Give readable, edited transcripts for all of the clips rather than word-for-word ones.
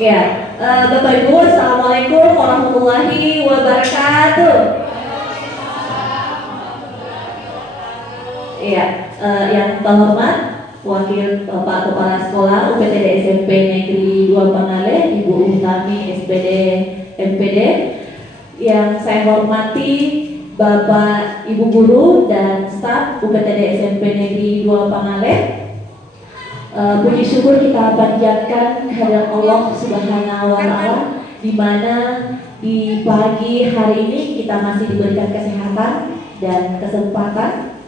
Ya, Bapak Ibu, Assalamualaikum warahmatullahi wabarakatuh. Iya, yang terhormat Wakil Bapak Kepala Sekolah UPTD SMP Negeri 2 Pangaleh, Ibu Utami SPD MPD. Yang saya hormati Bapak Ibu Guru dan staf UPTD SMP Negeri 2 Pangaleh. Puji syukur kita panjatkan kehadirat Allah Subhanahu wa Ta'ala, di mana di pagi hari ini kita masih diberikan kesehatan dan kesempatan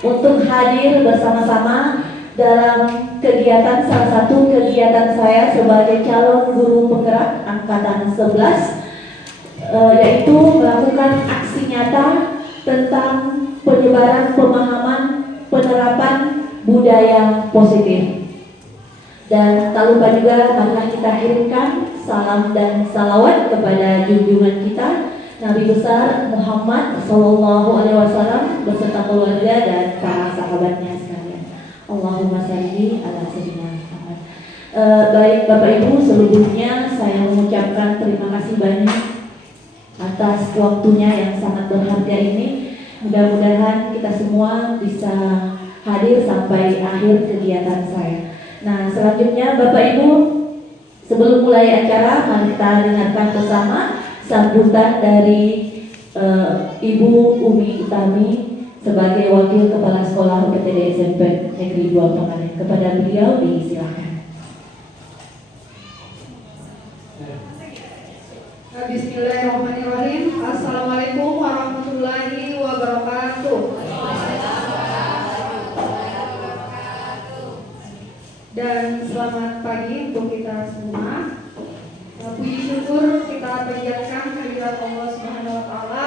untuk hadir bersama-sama dalam kegiatan, salah satu kegiatan saya sebagai calon guru penggerak angkatan 11, yaitu melakukan aksi nyata tentang penyebaran pemahaman penerapan budaya positif. Dan tak lupa juga marilah kita kirimkan salam dan salawat kepada junjungan kita Nabi besar Muhammad Sallallahu Alaihi Wasallam beserta keluarga dan para sahabatnya sekalian. Allahumma shalli ala sayyidina Muhammad. Baik Bapak Ibu, sebelumnya saya mengucapkan terima kasih banyak atas waktunya yang sangat berharga ini. Mudah-mudahan kita semua bisa hadir sampai akhir kegiatan saya. Nah, selanjutnya Bapak Ibu, sebelum mulai acara, mari kita dengarkan bersama sambutan dari Ibu Umi Utami sebagai Wakil Kepala Sekolah UPTD SMP Negeri 2 Pangaleh. Kepada beliau disilakan. Bismillahirrahmanirrahim. Assalamualaikum warahmatullahi wabarakatuh. Dan selamat pagi untuk kita semua. Puji syukur kita panjatkan kehadirat Allah Subhanahu wa Ta'ala,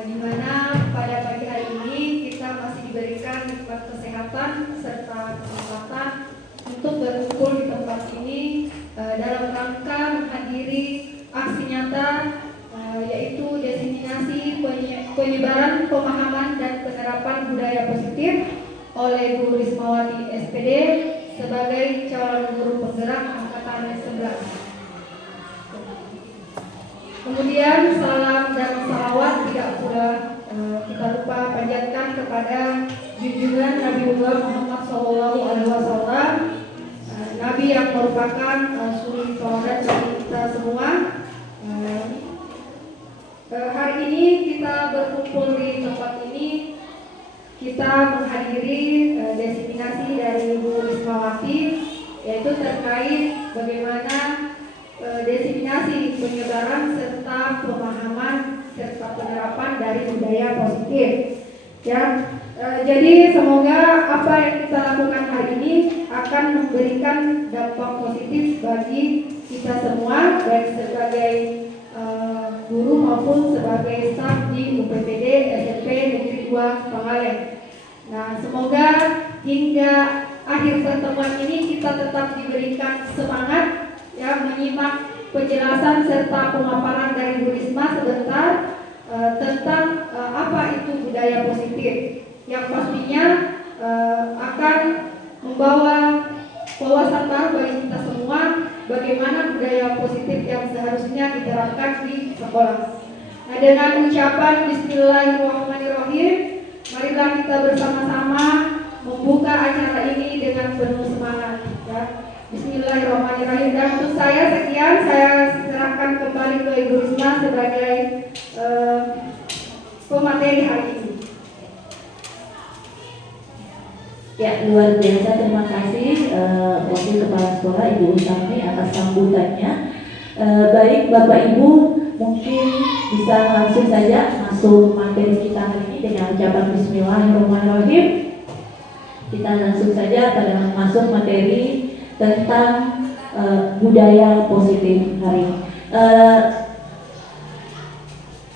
di mana pada pagi hari ini kita masih diberikan nikmat kesehatan serta kesempatan untuk berkumpul di tempat ini dalam rangka menghadiri aksi nyata, yaitu diseminasi penyebaran pemahaman dan penerapan budaya positif oleh Bu Rismawati SPD sebagai calon guru penggerak angkatan 11. Kemudian salam dan salawat tidak pula kita lupa panjatkan kepada junjungan Nabiullah Muhammad SAW, Nabi yang merupakan suri teladan bagi kita semua. Hari ini kita berkumpul di tempat ini, kita menghadiri diseminasi dari Bu Rismawati, yaitu terkait bagaimana diseminasi penyebaran serta pemahaman serta penerapan dari budaya positif. Ya, jadi semoga apa yang kita lakukan hari ini akan memberikan dampak positif bagi kita semua, baik sebagai guru maupun sebagai staf di UPTD SMP Negeri 2 Pangaleh. Nah, semoga hingga akhir pertemuan ini kita tetap diberikan semangat, ya, menyimak penjelasan serta pemaparan dari Bu Risma sebentar tentang apa itu budaya positif, yang pastinya akan membawa wawasan baru bagi kita semua bagaimana budaya positif yang seharusnya diterapkan di sekolah. Nah, dengan ucapan Bismillahirrahmanirrahim, marilah kita bersama-sama membuka acara ini dengan penuh semangat. Ya. Bismillahirrahmanirrahim. Dan untuk saya sekian, saya serahkan kembali ke Ibu Risma sebagai pemateri hari ini. Ya, luar biasa, terima kasih Wakil Kepala Sekolah Ibu Utami atas sambutannya. Baik Bapak Ibu, mungkin bisa langsung saja masuk materi kita hari ini dengan ucapan Bismillahirrahmanirrahim. Kita langsung saja pada masuk materi tentang budaya positif hari ini.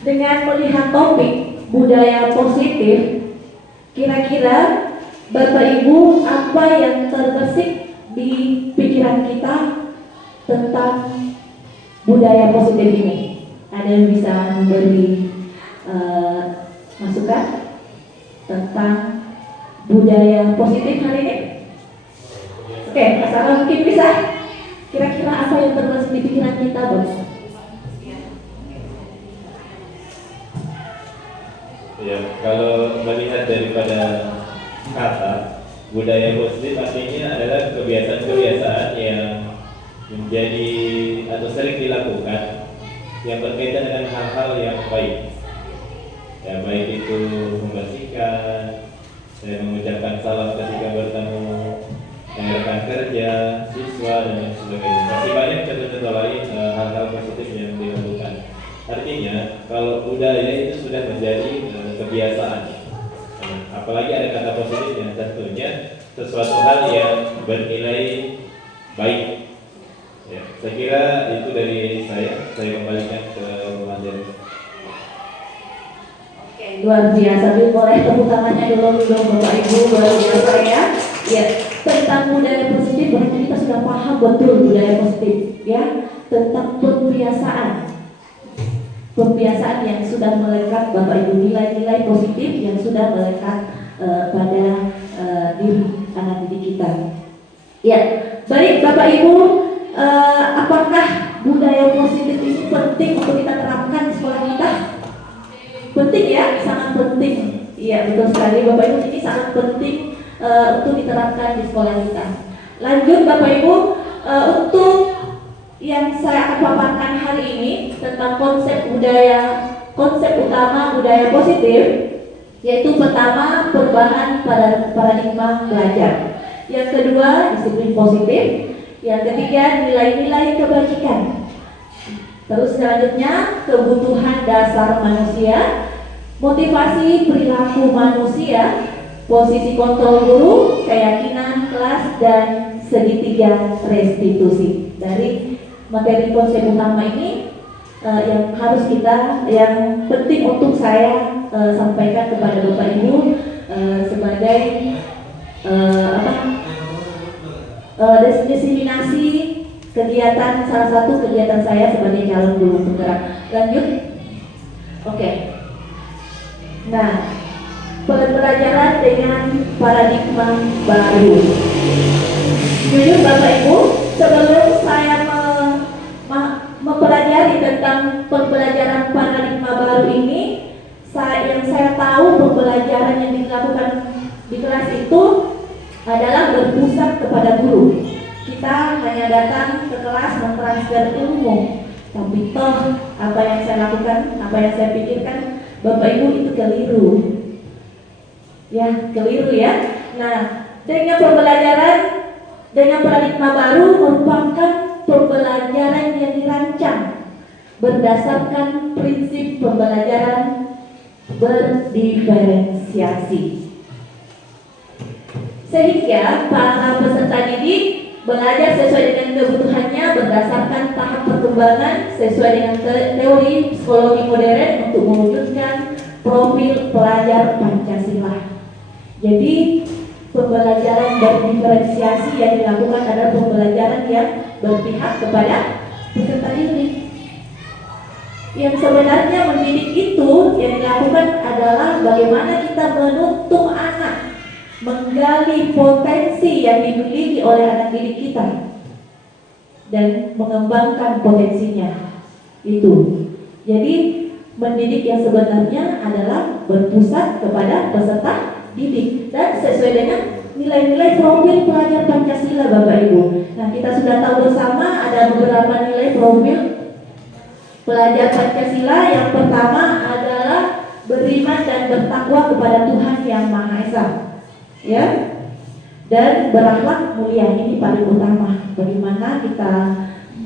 Dengan melihat topik budaya positif, kira-kira Bapak Ibu, apa yang terbersih di pikiran kita tentang budaya positif ini? Ada yang bisa memberi masukan tentang budaya positif hari ini? Oke, Mas Ara mungkin bisa Kira-kira apa yang terbesit di pikiran kita, Bos? Ya, kalau melihat daripada kata budaya positif artinya adalah kebiasaan-kebiasaan yang menjadi atau sering dilakukan yang berkaitan dengan hal-hal yang baik. Ya, baik itu membersihkan, mengucapkan salam ketika bertemu rekan kerja, siswa dan lain sebagainya. Masih banyak contoh-contoh lain hal-hal positif yang dilakukan. Artinya kalau budaya itu sudah menjadi kebiasaan, apalagi ada kata positif yang tentunya sesuatu hal yang bernilai baik. Ya, saya kira itu dari saya kembalikan ke Mandiri. Oke, luar biasa. Boleh tepuk tangannya dulu Bapak Ibu, luar biasa ya. Ya, tentang budaya positif berarti kita sudah paham betul budaya positif ya, tentang pembiasaan yang sudah melekat Bapak Ibu, nilai-nilai positif yang sudah melekat pada diri anak didik kita. Ya, baik Bapak Ibu, apakah budaya positif ini penting untuk kita terapkan di sekolah kita? Penting ya, sangat penting. Iya betul sekali Bapak Ibu, ini sangat penting untuk diterapkan di sekolah kita. Lanjut Bapak Ibu, untuk yang saya akan paparkan hari ini tentang konsep utama budaya positif, yaitu pertama perubahan pada paradigma belajar, yang kedua disiplin positif, yang ketiga nilai-nilai kebajikan, terus selanjutnya kebutuhan dasar manusia, motivasi perilaku manusia, posisi kontrol guru, keyakinan kelas, dan segitiga restitusi. Dari materi konsep utama ini yang harus yang penting untuk saya sampaikan kepada Bapak Ibu sebagai diseminasi kegiatan, salah satu kegiatan saya sebagai calon guru penggerak. Lanjut, oke. Nah, pembelajaran dengan paradigma baru. Jujur Bapak Ibu, sebelum saya mempelajari tentang pembelajaran paradigma baru ini, yang saya tahu pembelajaran yang dilakukan di kelas itu adalah berpusat kepada guru. Kita hanya datang ke kelas mentransfer ilmu, tapi toh apa yang saya lakukan, apa yang saya pikirkan, Bapak Ibu, itu keliru. Ya, keliru ya. Nah, dengan pembelajaran dengan paradigma baru merupakan pembelajaran yang dirancang berdasarkan prinsip pembelajaran berdiferensiasi, sehingga para peserta didik belajar sesuai dengan kebutuhannya berdasarkan tahap perkembangan sesuai dengan teori psikologi modern untuk mewujudkan profil pelajar Pancasila. Jadi pembelajaran berdiferensiasi yang dilakukan adalah pembelajaran yang berpihak kepada peserta didik. Yang sebenarnya mendidik itu yang dilakukan adalah bagaimana kita menuntun anak menggali potensi yang dimiliki oleh anak didik kita dan mengembangkan potensinya itu. Jadi mendidik yang sebenarnya adalah berpusat kepada peserta didik dan sesuai dengan nilai-nilai profil pelajar Pancasila Bapak Ibu. Nah, kita sudah tahu bersama ada beberapa nilai profil pelajar Pancasila. Yang pertama adalah beriman dan bertakwa kepada Tuhan Yang Maha Esa, ya, dan berakhlak mulia. Ini paling utama. Bagaimana kita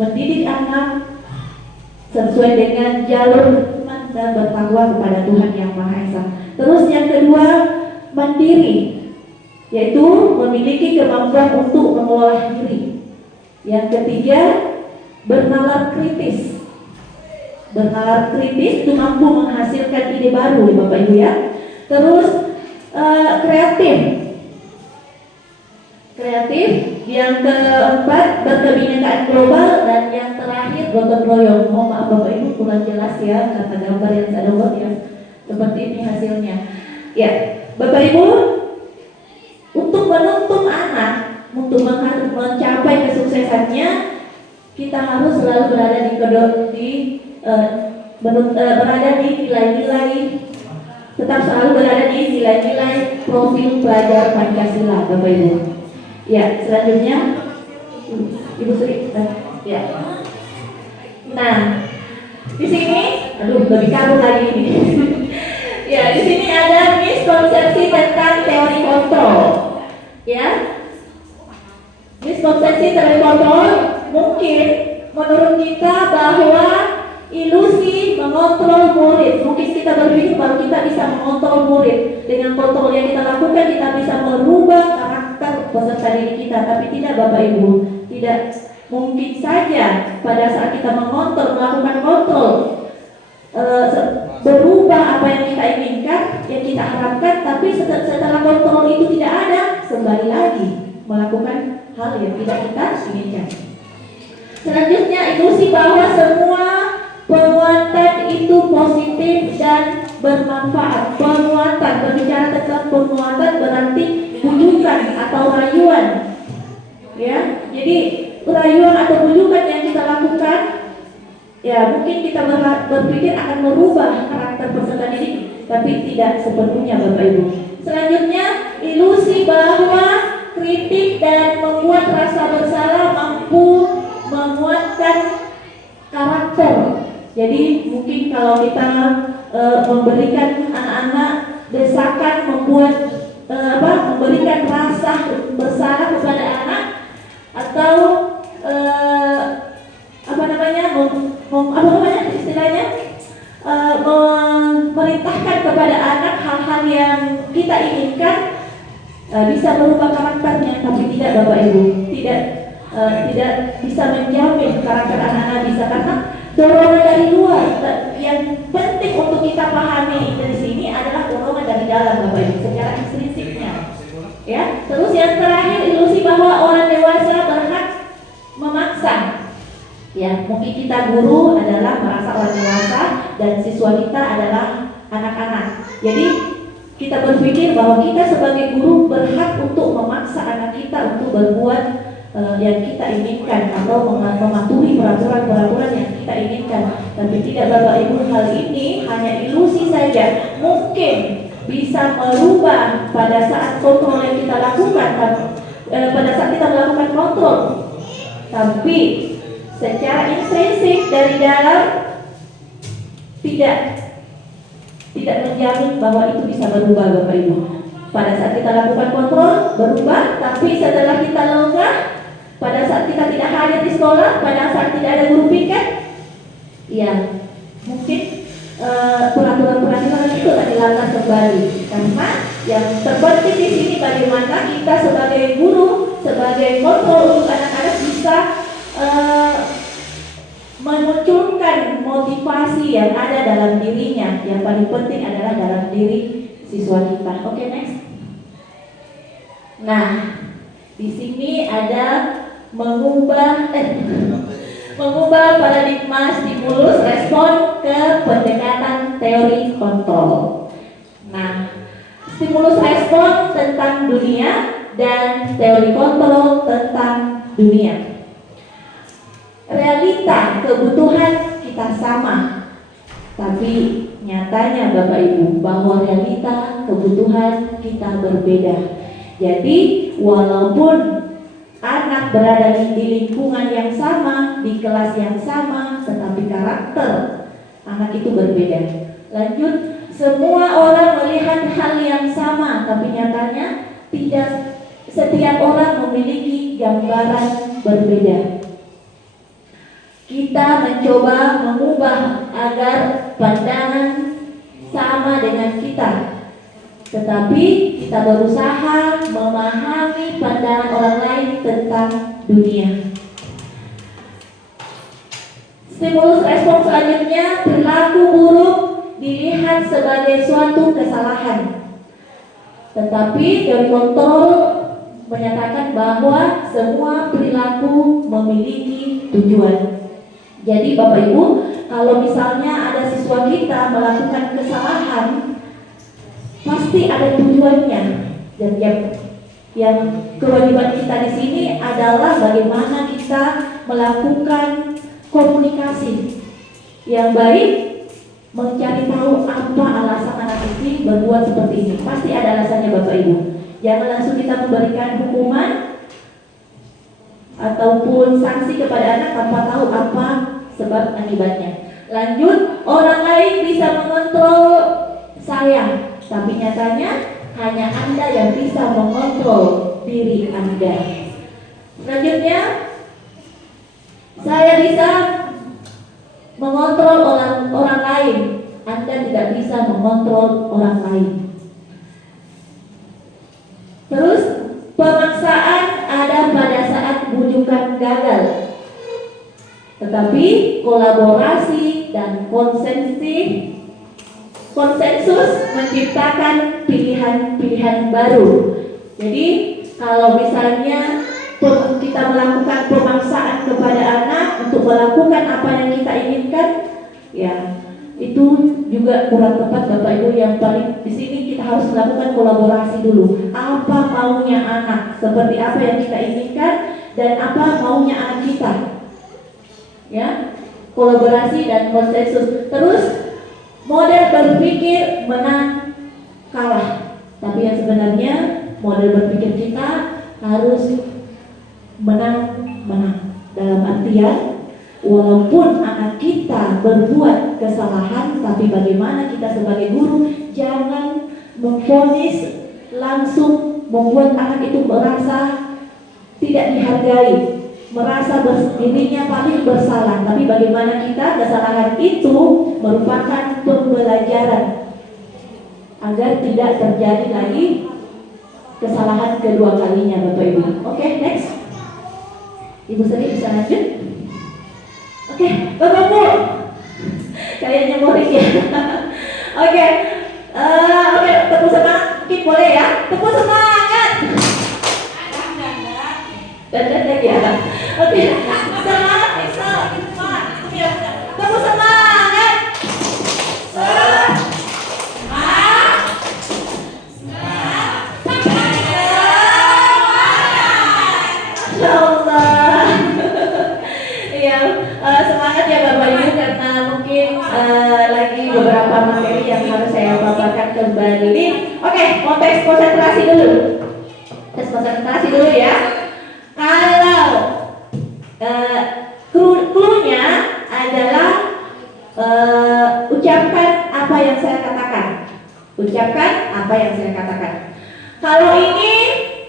mendidik anak sesuai dengan jalur iman dan bertakwa kepada Tuhan Yang Maha Esa. Terus yang kedua, mandiri, yaitu memiliki kemampuan untuk mengolah diri. Yang ketiga, bernalar kritis. Bernalar kritis itu mampu menghasilkan ide baru, Bapak Ibu ya. Terus kreatif. Yang keempat, berkebinekaan global, dan yang terakhir gotong royong. Oh maaf Bapak Ibu kurang jelas ya karena gambar yang saya buat ya. Seperti ini hasilnya. Ya, Bapak Ibu, untuk menuntun anak untuk mencapai kesuksesannya, kita harus selalu berada berada di nilai-nilai, tetap selalu berada di nilai-nilai profil pelajar Pancasila, Bapak Ibu. Ya, selanjutnya Ibu Sri. Ya. Nah, di sini, lebih kabur lagi ini. Ya, di sini ada miskonsepsi tentang teori kontrol. Ya, miskonsepsi teori kontrol mungkin menurut kita bahwa ilusi mengontrol murid. Mungkin kita berpikir bahwa kita bisa mengontrol murid. Dengan kontrol yang kita lakukan, kita bisa merubah karakter peserta didik kita. Tapi tidak, Bapak Ibu, tidak. Mungkin saja pada saat kita mengontrol, melakukan kontrol, berubah apa yang kita inginkan, yang kita harapkan. Tapi setelah kontrol itu tidak ada, kembali lagi melakukan hal yang tidak kita inginkan. Selanjutnya, ilusi bahwa semua penguatan itu positif dan bermanfaat. Penguatan, berbicara tentang penguatan berarti bujukan atau rayuan. Ya, jadi rayuan atau bujukan yang kita lakukan, ya mungkin kita berpikir akan merubah karakter peserta didik, tapi tidak sepenuhnya, Bapak Ibu. Selanjutnya, ilusi bahwa kritik dan membuat rasa bersalah mampu menguatkan karakter. Jadi mungkin kalau kita memberikan anak-anak desakan, memberikan rasa bersalah kepada anak, atau istilahnya memerintahkan kepada anak hal-hal yang kita inginkan, bisa merubah karakternya. Tapi tidak, Bapak Ibu, tidak bisa menjamin karakter anak-anak bisa, karena dorongan dari luar. Yang penting untuk kita pahami dari sini adalah dorongan dari dalam, Bapak Ibu, secara intrinsiknya. Ya, terus yang terakhir, ilusi bahwa orang dewasa berhak memaksa. Ya, mungkin kita guru adalah merasa orang dewasa dan siswa kita adalah anak-anak. Jadi kita berpikir bahwa kita sebagai guru berhak untuk memaksa anak kita untuk berbuat yang kita inginkan atau mematuhi peraturan-peraturan yang kita inginkan. Tapi tidak, Bapak Ibu, hal ini hanya ilusi saja. Mungkin bisa merubah pada saat kontrol yang kita lakukan, pada saat kita melakukan kontrol. Tapi secara intrinsik dari dalam tidak menjamin bahwa itu bisa berubah, Bapak Ibu. Pada saat kita lakukan kontrol berubah, tapi setelah kita lengah, pada saat kita tidak hadir di sekolah, pada saat tidak ada guru piket, ya mungkin peraturan-peraturan itu akan dilanggar kembali. Karena yang terpenting di sini bagaimana kita sebagai guru, sebagai kontrol untuk anak-anak bisa memunculkan motivasi yang ada dalam dirinya. Yang paling penting adalah dalam diri siswa kita. Oke, next. Nah, di sini ada mengubah paradigma stimulus respon ke pendekatan teori kontrol. Nah, stimulus respon tentang dunia dan teori kontrol tentang dunia. Realita kebutuhan kita sama, tapi nyatanya, Bapak Ibu, bahwa realita kebutuhan kita berbeda. Jadi walaupun anak berada di lingkungan yang sama, di kelas yang sama, tetapi karakter anak itu berbeda. Lanjut, semua orang melihat hal yang sama, tapi nyatanya tidak, setiap orang memiliki gambaran berbeda. Kita mencoba mengubah agar pandangan sama dengan kita, tetapi kita berusaha memahami pandangan orang lain tentang dunia. Stimulus respon selanjutnya, perilaku buruk dilihat sebagai suatu kesalahan, tetapi teori kontrol menyatakan bahwa semua perilaku memiliki tujuan. Jadi Bapak Ibu, kalau misalnya ada siswa kita melakukan kesalahan, pasti ada tujuannya. Dan yang kewajiban kita di sini adalah bagaimana kita kita melakukan komunikasi yang baik, mencari tahu apa alasan anak ini berbuat seperti ini. Pasti ada alasannya Bapak Ibu. Jangan langsung kita memberikan hukuman ataupun sanksi kepada anak tanpa tahu apa sebab akibatnya. Lanjut, orang lain bisa mengontrol saya, tapi nyatanya hanya Anda yang bisa mengontrol diri Anda. Selanjutnya, saya bisa mengontrol orang lain, Anda tidak bisa mengontrol orang lain. Terus, pemaksaan ada pada saat bujukan gagal, tetapi kolaborasi dan konsensus menciptakan pilihan-pilihan baru. Jadi kalau misalnya kita melakukan pemaksaan kepada anak untuk melakukan apa yang kita inginkan, ya itu juga kurang tepat Bapak Ibu. Yang paling di sini kita harus melakukan kolaborasi dulu. Apa maunya anak, seperti apa yang kita inginkan dan apa maunya anak kita. Ya, kolaborasi dan konsensus. Terus model berpikir menang kalah, tapi yang sebenarnya model berpikir kita harus menang dalam artian walaupun anak kita berbuat kesalahan, tapi bagaimana kita sebagai guru jangan memvonis langsung membuat anak itu merasa tidak dihargai, merasa dirinya paling bersalah, tapi bagaimana kita kesalahan itu merupakan pembelajaran agar tidak terjadi lagi kesalahan kedua kalinya Bapak Ibu. Oke, next. Ibu Sri bisa lanjut? Oke, Bapak Ibu. Kayaknya boring ya. Oke. Oke, tepuk semangat mungkin boleh ya? Tepuk semangat. Dan ya. Oke. Semangat, tepuk semangat. Semangat ya Bapak Ibu, karena mungkin lagi beberapa materi yang harus saya paparkan kembali. Oke, mau tes konsentrasi dulu. Tes konsentrasi dulu ya. Kalau clue-nya adalah ucapkan apa yang saya katakan. Ucapkan apa yang saya katakan. Kalau ini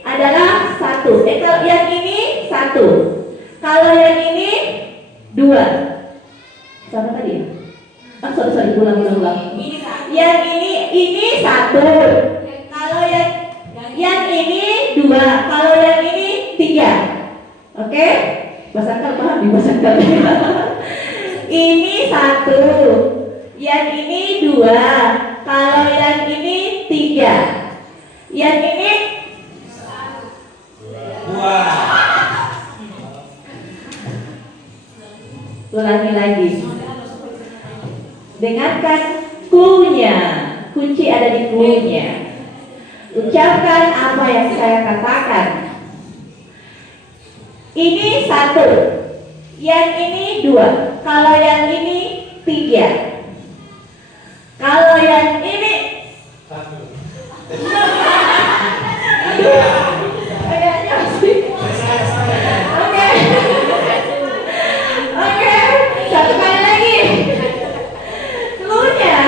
adalah satu. Kalau yang ini satu. Kalau yang ini dua. Sama tadi ya? Sorry, ulang. Yang ini satu. Kalau yang ini dua. Kalau yang ini tiga. Oke? Basangkal paham di basangkal. Ini satu. Yang ini dua. Kalau yang ini tiga. Yang ini dua. Ulangi lagi. Dengarkan clue-nya. Kunci ada di clue-nya. Ucapkan apa yang saya katakan. Ini satu. Yang ini dua. Kalau yang ini tiga. Kalau yang ini satu. Kayaknya sih. Oke, satu kali lagi. Clue-nya,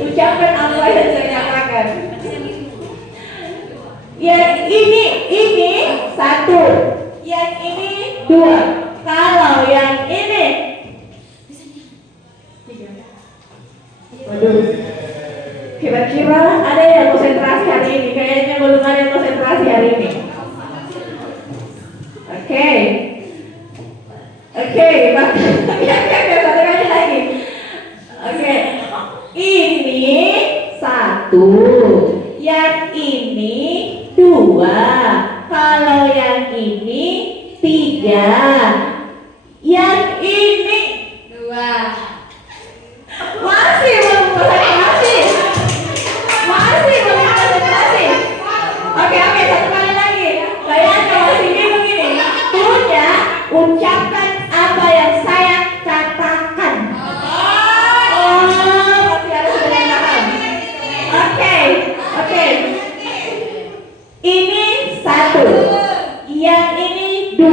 ucapkan apa yang saya katakan. Yang ini satu. Yang ini dua. Kalau yang ini waduh, kira-kira ada yang konsentrasi hari ini? Kayaknya belum ada yang konsentrasi hari ini. Oke, satu kali lagi. Oke, ini satu, yang ini dua, kalau yang ini tiga, yang ini dua. Masih belum konsentrasi. Oke, satu kali lagi. Kayaknya masih bingung ini. Clue-nya ucapkan apa yang saya katakan. Oh, masih harus benar. Oke. Ini 1, yang ini 2,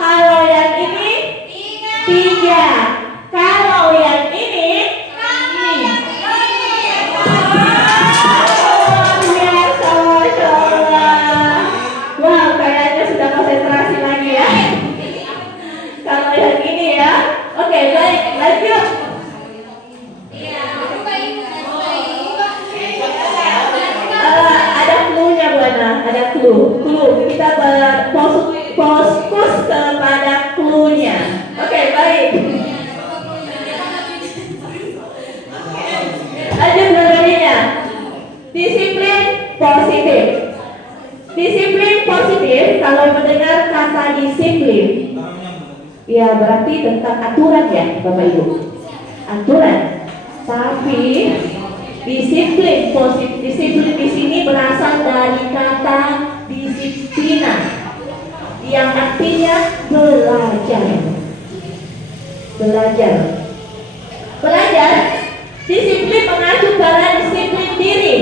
kalau yang ini 3, kalau yang ini biasa, Masya Allah. Wow, kayaknya sudah konsentrasi lagi ya. Kalau yang ini ya. Oke, baik, lanjut. Ada clue-nya Bu Ana, ada clue. Kita fokus kepada clue-nya. Oke, baik. Lanjut berikutnya. Disiplin positif. Disiplin positif, kalau mendengar kata disiplin, ya berarti tentang aturan ya Bapak Ibu. Aturan. Tapi disiplin positif, disiplin di sini berasal dari kata disiplina, yang artinya belajar. Belajar. Disiplin mengacu pada disiplin diri.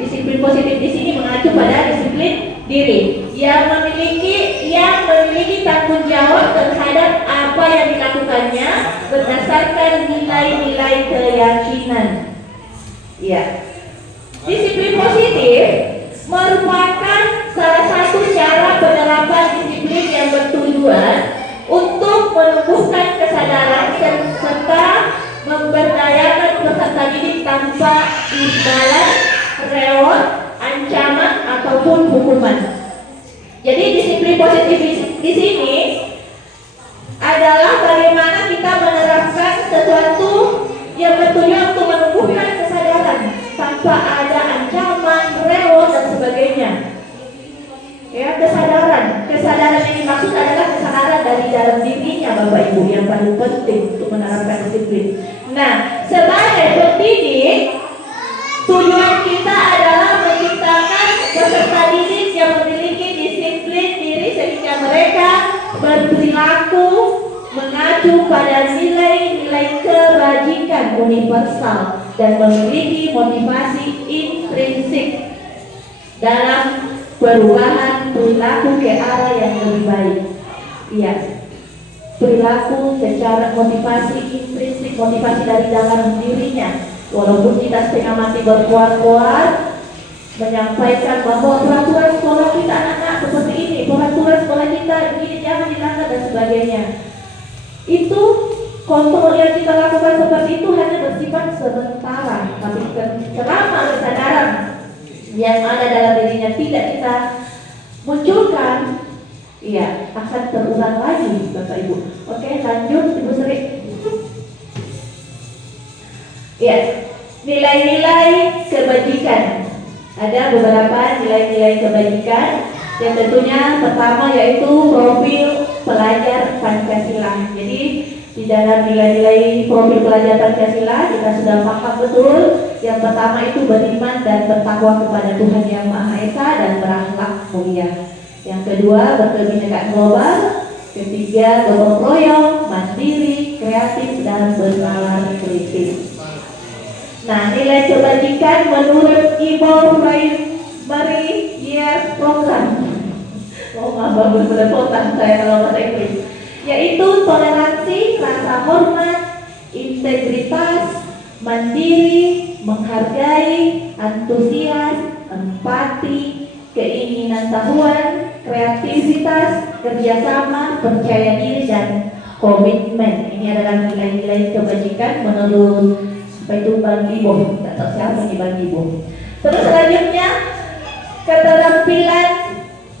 Disiplin positif di sini mengacu pada disiplin diri yang memiliki tanggung jawab terhadap apa yang dilakukannya berdasarkan nilai-nilai keyakinan. Ya. Disiplin positif merupakan salah satu cara penerapan disiplin yang bertujuan untuk menumbuhkan kesadaran serta memberdayakan peserta didik tanpa imbalan, reward, ancaman ataupun hukuman. Jadi disiplin positif di sini adalah bagaimana kita menerapkan sesuatu yang bertujuan untuk menumbuhkan kesadaran tanpa ada ancaman, reward dan sebagainya. Ya, kesadaran yang dimaksud adalah kesadaran dari dalam dirinya Bapak Ibu, yang paling penting untuk menerapkan disiplin. Nah, sebagai pendidik, tujuan kita adalah menciptakan peserta didik yang memiliki disiplin diri sehingga mereka berperilaku mengacu pada nilai-nilai kebajikan universal dan memiliki motivasi intrinsik dalam perubahan perilaku ke arah yang lebih baik. Iya, perilaku secara motivasi intrinsik, motivasi dari dalam dirinya. Walaupun kita setengah mati berkuar-kuar menyampaikan bahwa peraturan sekolah kita anak-anak seperti ini, peraturan sekolah kita begini, jangan dilanggar dan sebagainya. Itu kontrol yang kita lakukan seperti itu hanya bersifat sementara, tapi selama kesadaran yang ada dalam dirinya tidak kita munculkan, ya akan terulang lagi Bapak Ibu. Oke, lanjut Ibu Sri. Ya, nilai-nilai kebajikan. Ada beberapa nilai-nilai kebajikan yang tentunya pertama yaitu profil pelajar Pancasila. Jadi di dalam nilai-nilai profil pelajar Pancasila kita sudah paham betul. Yang pertama itu beriman dan bertakwa kepada Tuhan Yang Maha Esa dan berakhlak mulia. Yang kedua berkebinekaan global. Ketiga gotong royong, mandiri, kreatif dan bernalar kritis. Nah, nilai kebajikan menurut Ibu Marie Years Program. Oh, maaf, bagus belepotan saya kalau bahasa Inggris. Yaitu toleransi, rasa hormat, integritas, mandiri, menghargai, antusias, empati, keinginan tahuan, kreativitas, kerjasama, percaya diri dan komitmen. Ini adalah nilai-nilai kebajikan menurut itu Bang Ibo, tidak tahu siapa nih Bang Ibo. Terus selanjutnya keterampilan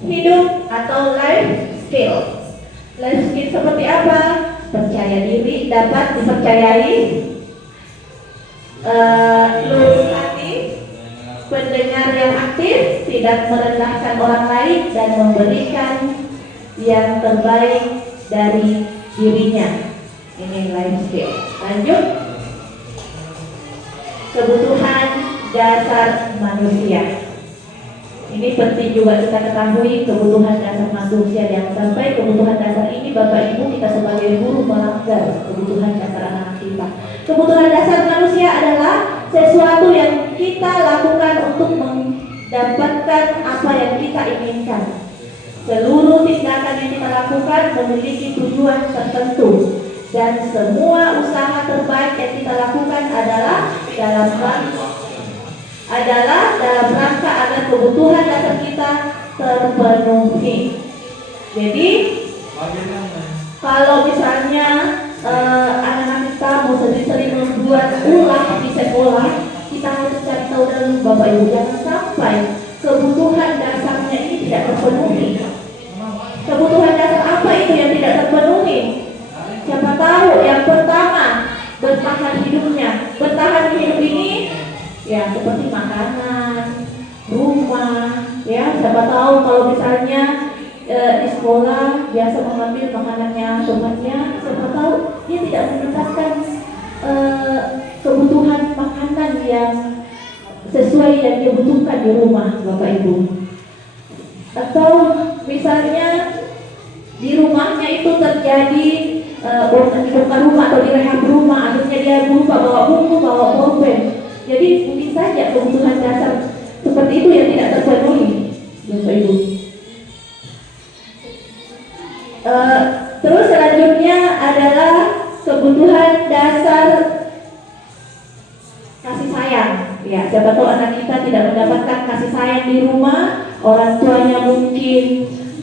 hidup atau life skill. Life skill seperti apa? Percaya diri, dapat dipercayai, lurus hati, pendengar yang aktif, tidak merendahkan orang lain dan memberikan yang terbaik dari dirinya. Ini life skill. Lanjut. Kebutuhan dasar manusia. Ini penting juga kita ketahui kebutuhan dasar manusia, yang sampai kebutuhan dasar ini Bapak Ibu kita sebagai guru melanggar kebutuhan dasar anak kita. Kebutuhan dasar manusia adalah sesuatu yang kita lakukan untuk mendapatkan apa yang kita inginkan. Seluruh tindakan yang kita lakukan memiliki tujuan tertentu, dan semua usaha terbaik yang kita lakukan adalah dalam rangka agar kebutuhan dasar kita terpenuhi. Jadi kalau misalnya anak-anak kita mau sering-sering membuat ulah di sekolah, kita harus cari tahu dulu Bapak Ibu, jangan sampai kebutuhan dasarnya ini tidak terpenuhi. Kebutuhan dasar apa itu yang tidak terpenuhi? Siapa tahu yang pertama bertahan hidupnya. Bertahan hidup ini ya seperti makanan, rumah, ya siapa tahu kalau misalnya di sekolah biasa mengambil makanannya temannya, siapa tahu dia tidak mendapatkan kebutuhan makanan yang sesuai yang dia butuhkan di rumah Bapak Ibu. Atau misalnya di rumahnya itu terjadi bukan rumah atau direhab rumah, akhirnya dia lupa bawa buku, bawa pulpen. Jadi mungkin saja kebutuhan dasar seperti itu yang tidak terpenuhi, Bapak Ibu. Terus selanjutnya adalah kebutuhan dasar kasih sayang. Ya, siapa tahu anak kita tidak mendapatkan kasih sayang di rumah, orang tuanya mungkin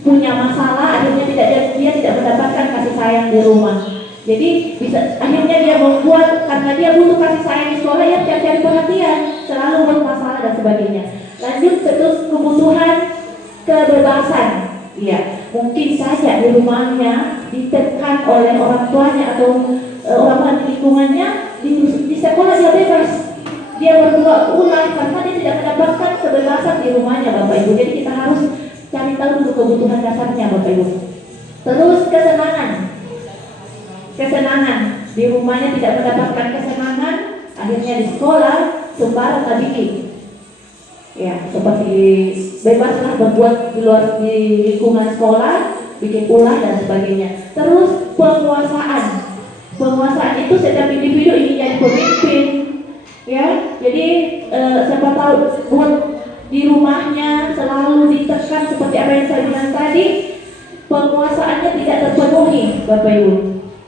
punya masalah, akhirnya dia tidak mendapatkan kasih sayang di rumah. Jadi akhirnya dia membuat, karena dia butuh kasih sayang di sekolah, ya cari perhatian, selalu buat masalah dan sebagainya. Lanjut, terus kebutuhan kebebasan. Ya, mungkin saja di rumahnya ditekan oleh orang tuanya atau orang di lingkungannya, di sekolah dia bebas, dia berbuat ulah karena dia tidak mendapatkan kebebasan di rumahnya Bapak Ibu. Jadi kita harus cari tahu dulu kebutuhan dasarnya Bapak Ibu. Terus kesenangan di rumahnya tidak mendapatkan kesenangan, akhirnya di sekolah sembarang bikin. Ya, seperti bebaslah berbuat di luar di lingkungan sekolah, bikin ulah dan sebagainya. Terus penguasaan itu setiap individu ingin jadi pemimpin, ya. Jadi siapa tahu buat di rumahnya selalu ditekan seperti apa yang saya bilang tadi, penguasaannya tidak terpenuhi Bapak Ibu.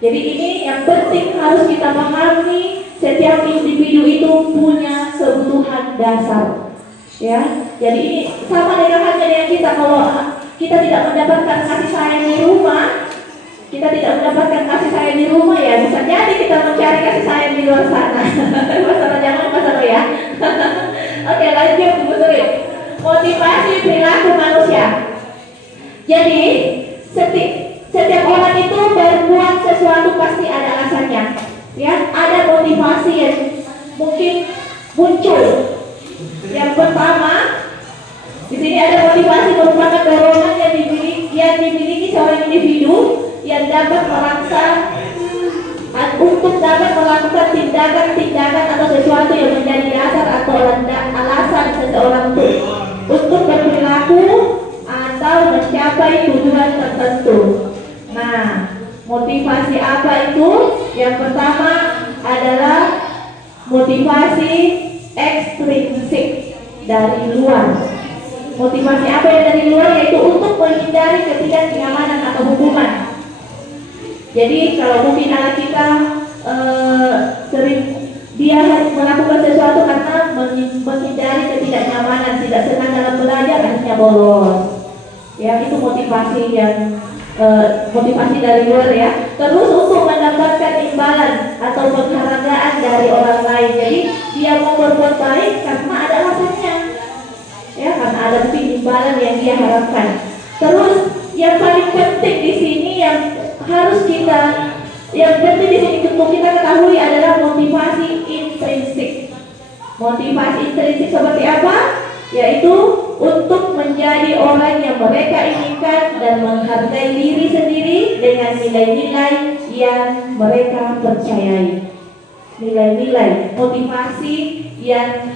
Jadi ini yang penting harus kita pahami, setiap individu itu punya kebutuhan dasar. Ya, jadi ini sama dengan halnya dengan kita, kalau kita tidak mendapatkan kasih sayang di rumah, kita tidak mendapatkan kasih sayang di rumah, ya bisa jadi kita mencari kasih sayang di luar sana. Masalah jangan masalah ya. Oke, lanjut Bu Suri. Motivasi perilaku manusia. Jadi setiap orang itu berbuat sesuatu pasti ada alasannya. Ya, ada motivasi yang mungkin muncul. Yang pertama, di sini ada motivasi merupakan dorongan yang dimiliki seorang individu yang dapat merangsang untuk dapat melakukan tindakan atau sesuatu yang menjadi dasar atau alasan seseorang untuk berperilaku atau mencapai tujuan tertentu. Nah, motivasi apa itu? Yang pertama adalah motivasi ekstrinsik dari luar. Motivasi apa yang dari luar? Yaitu untuk menghindari ketidaknyamanan atau hukuman. Jadi kalau mungkin anak kita sering dia harus melakukan sesuatu karena menghindari ketidaknyamanan, tidak senang dalam belajar, akhirnya bolos. Ya, itu motivasi yang motivasi dari luar ya. Terus untuk mendapatkan imbalan atau penghargaan dari orang lain. Jadi dia mau berbuat baik karena ada alasannya. Ya, karena ada mungkin imbalan yang dia harapkan. Terus yang paling penting di sini yang penting di sini untuk kita ketahui adalah motivasi intrinsik. Motivasi intrinsik seperti apa? Yaitu untuk menjadi orang yang mereka inginkan dan menghargai diri sendiri dengan nilai-nilai yang mereka percayai. Nilai-nilai, motivasi yang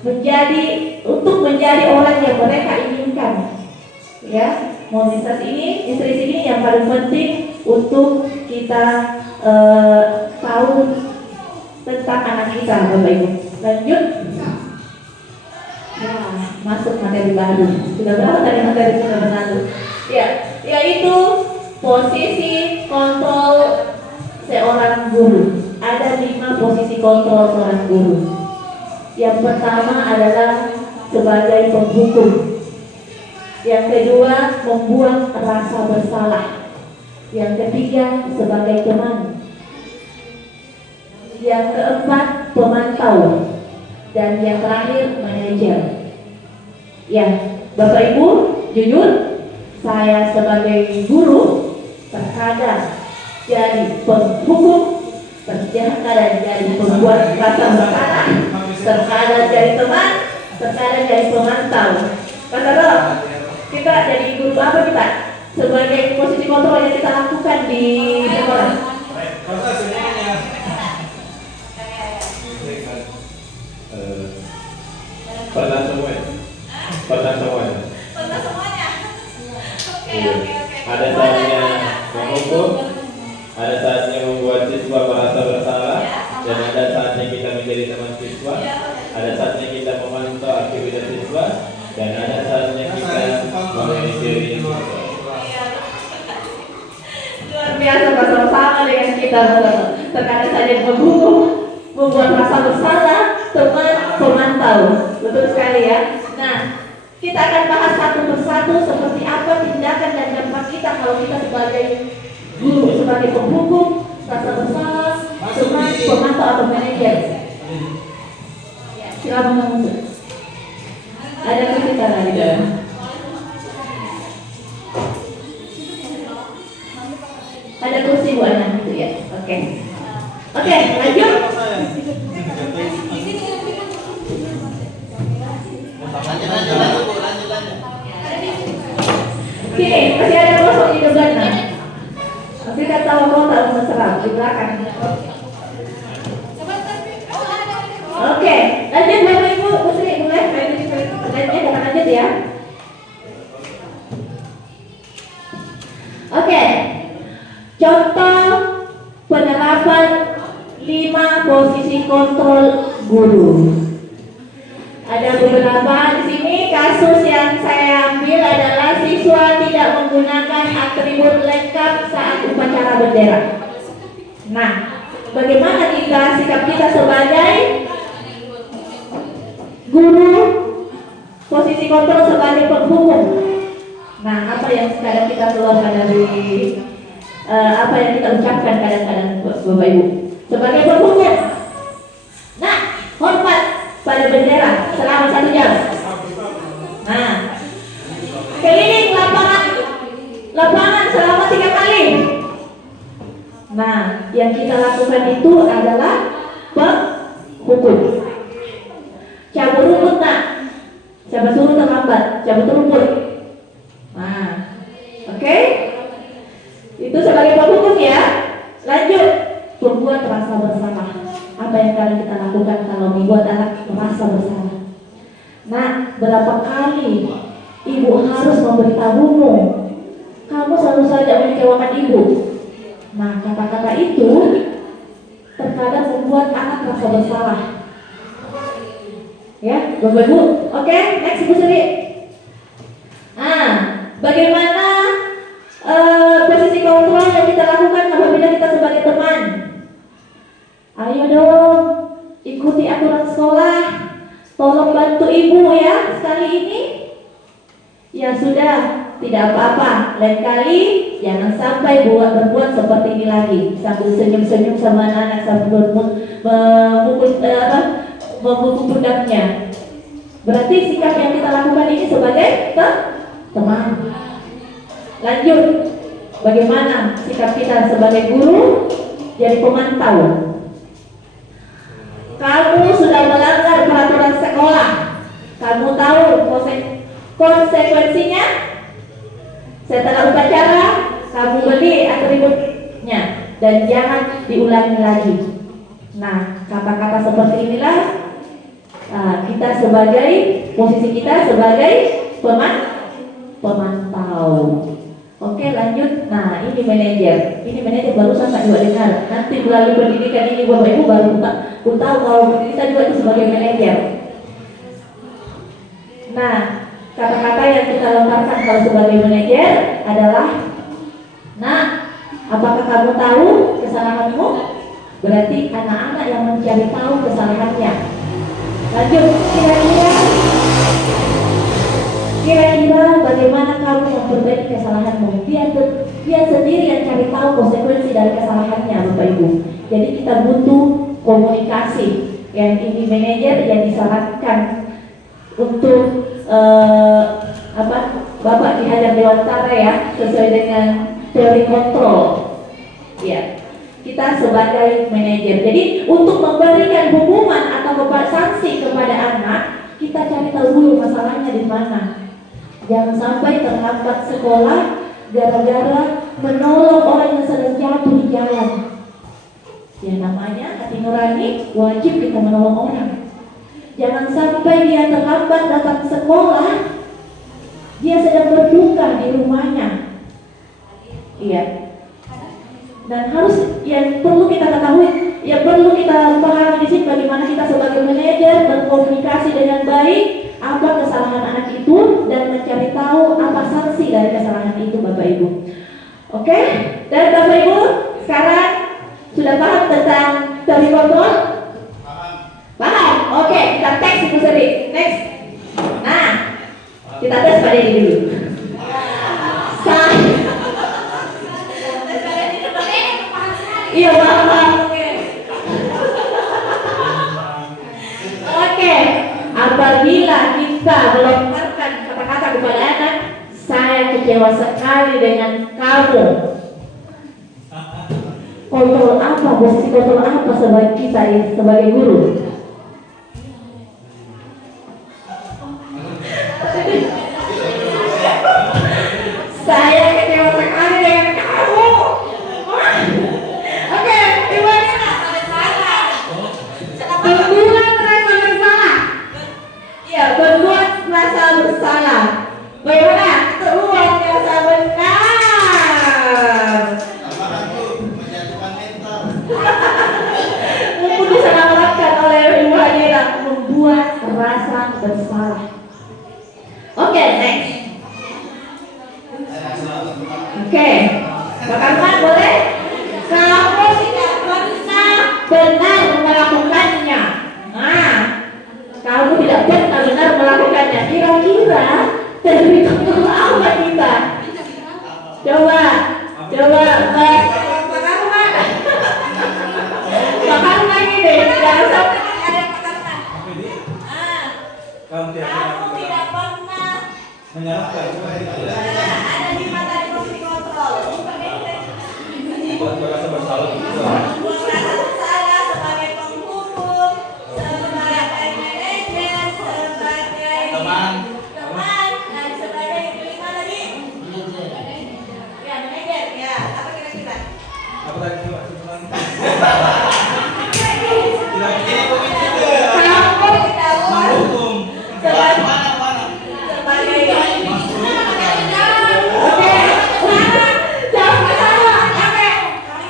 menjadi untuk menjadi orang yang mereka inginkan. Ya, mobilisasi ini, instruksi ini yang paling penting untuk kita tahu tentang anak kita, Bapak Ibu. Lanjut. Ya, masuk materi baru. Sudah berapa tadi materi sudah berlalu? Ya, yaitu posisi kontrol seorang guru. Ada 5 posisi kontrol seorang guru. Yang pertama adalah sebagai penghukum. Yang kedua, membuat rasa bersalah. Yang ketiga, sebagai teman. Yang keempat, pemantau. Dan yang terakhir, manajer. Ya, Bapak Ibu, jujur, saya sebagai guru terkadang jadi penghukum, terkadang jadi pembuat rasa bersalah, terkadang jadi teman, terkadang jadi pemantau. Kata Rob, kita jadi guru apa kita? Sebagai posisi kontrol yang kita lakukan di sekolah. Pernah semuanya. Pernah semuanya. Pernah semuanya. Iya. Ada saatnya menghukum, ada saatnya membuat siswa merasa bersalah, dan ada saatnya kita menjadi teman siswa, ada saatnya kita memantau aktivitas siswa, dan ada saatnya kita memanajeri siswa. Luar biasa, bersama-sama dengan kita. Terkadang saja menghukum, membuat rasa bersalah, teman, pemantau. Betul sekali ya. Nah, kita akan bahas satu persatu seperti apa tindakan dan dampak kita kalau kita sebagai guru, sebagai penghukum, rasa bersalah, teman, pemantau atau manajer. Silakan masuk. Ada kita lagi. Ada kursi Bu Ana gitu ya. Oke. Oke, lanjut. Sini, masih ada kosong di depan. Nanti kita tahu kota mesra di belakang. Oke, lanjut Bapak Ibu, Putri boleh lanjut lanjut ya. Oke. Contoh penerapan 5 posisi kontrol guru. Ada beberapa di sini. Kasus yang saya ambil adalah siswa tidak menggunakan atribut lengkap saat upacara bendera. Nah, bagaimana sikap kita sebagai guru, posisi kontrol sebagai penghukum? Nah, apa yang kadang kita keluarkan dari apa yang kita ucapkan kadang-kadang Bapak Ibu sebagai penghukum? Nah, hormat pada bendera selama 1 jam. Nah, keliling lapangan selama 3 kali. Nah, yang kita lakukan itu adalah penghukum. Cabut rumput nak. Siapa suruh terlambat? Cabut rumput. Nah, oke? Itu sebagai penghukum ya. Lanjut, membuat rasa bersalah. Apa yang kalian kita lakukan kalau membuat anak merasa bersalah? Nah, berapa kali ibu harus memberitahumu, kamu selalu saja mengecewakan ibu. Nah, kata-kata itu terkadang membuat anak merasa bersalah. Ya, Bapak Ibu. Oke, next Ibu Sri. Nah, bagaimana posisi kontrol yang kita lakukan apabila kita sebagai teman? Ayo dong, ikuti aturan sekolah. Tolong bantu ibu ya sekali ini. Ya sudah, tidak apa-apa. Lain kali jangan sampai berbuat seperti ini lagi. Sambil senyum-senyum sama anak-anak sambil memukul pundaknya. Berarti sikap yang kita lakukan ini sebagai teman. Lanjut, bagaimana sikap kita sebagai guru? Jadi pemantau. Kamu sudah melanggar peraturan sekolah. Kamu tahu konsekuensinya? Setelah upacara, kamu beli atributnya dan jangan diulangi lagi. Nah, kata-kata seperti inilah Nah, kita sebagai posisi kita sebagai pemantau. Oke, lanjut. Nah, ini manajer. Ini manajer barusan Pak juga dengar. Nanti melalui pendidikan ini Bapak Ibu baru tahu kalau kita juga itu sebagai manajer. Nah, kata-kata yang kita lontarkan kalau sebagai manajer adalah, nah, apakah kamu tahu kesalahanmu? Berarti anak-anak yang mencari tahu kesalahannya. Lanjut, kira-kira bagaimana kamu memperbaiki kesalahanmu? Dia sendiri yang cari tahu konsekuensi dari kesalahannya, Bapak Ibu. Jadi kita butuh komunikasi. Yang ini manajer yang disarankan untuk Bapak Ki Hajar Dewantara ya, sesuai dengan teori kontrol. Ya, kita sebagai manajer. Jadi untuk memberikan hukuman atau sanksi kepada anak, kita cari tahu dulu masalahnya di mana. Jangan sampai terhambat sekolah gara-gara menolong orang yang sedang jatuh di jalan. Ya namanya hati nurani, wajib kita menolong orang. Jangan sampai dia terlambat datang sekolah, dia sedang berduka di rumahnya. Iya. Dan harus yang perlu kita ketahui, yang perlu kita pahami di sini bagaimana kita sebagai manajer berkomunikasi dengan baik apa kesalahan anak itu dan mencari tahu apa sanksi dari kesalahan itu, Bapak Ibu. Oke? Dan Bapak Ibu sekarang sudah paham tentang teori kontrol? Paham? Oke, kita teks Ibu Seri. Next. Nah, kita tes pada ini dulu. Iya, paham. Oke. Apabila kita melontarkan kata-kata kepada anak, saya kecewa sekali dengan kamu. Kontrol apa? Posisi kontrol apa sebagai kita sebagai guru? Saya kecewa sekali dengan kamu. Oke, gimana? Berbuat merasa bersalah. Ya, berbuat merasa bersalah. Bagaimana? Berbuat merasa benar. Menjatuhkan mental. Mungkin bisa dilakukan oleh Ibu Hadira, membuat rasa bersalah. Oke, next. Oke, Pak Arman boleh? Kamu tidak pernah benar melakukannya. Nah, kamu tidak pernah benar melakukannya. Kira-kira dari apa kita? Coba, Pak Arman. Pak Arman ini jangan sampai ada Pak Arman. Kamu tidak pernah Menyalahkan. ada di mata di posisi kontrol. Buat merasa bersalah juga. Membuat rasa bersalah sebagai penghukum, sebagai manajer, sebagai teman, dan sebagai kelima tadi. Ya, manajer. Ya, apa kira-kira? Apa tadi Pak? Kamu tidak Menghukum. sebagai Oke, jangan masalah. Oke,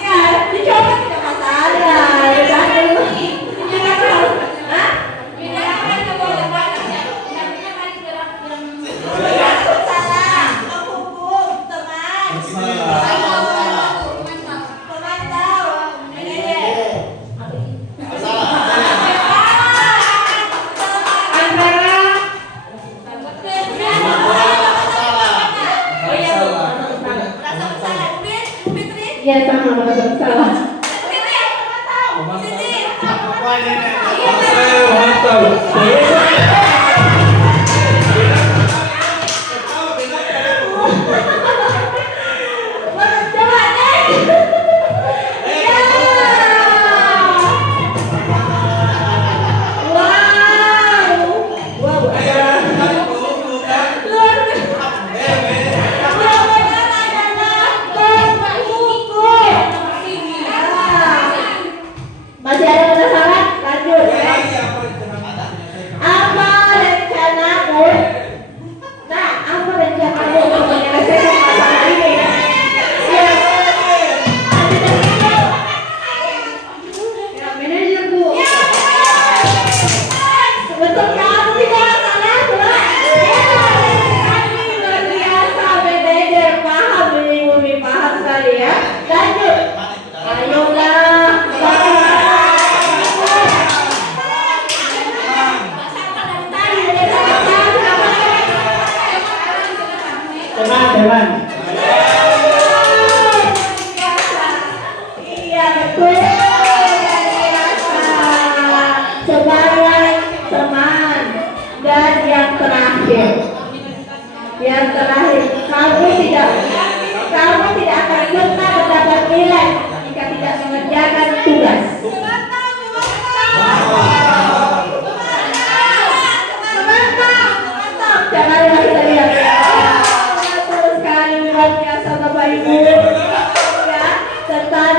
ya dicoba tidak masalah. Salah, menghukum teman, pemantau, manajer. Ya sama merasa bersalah. Masih ada penasaran? Lanjut.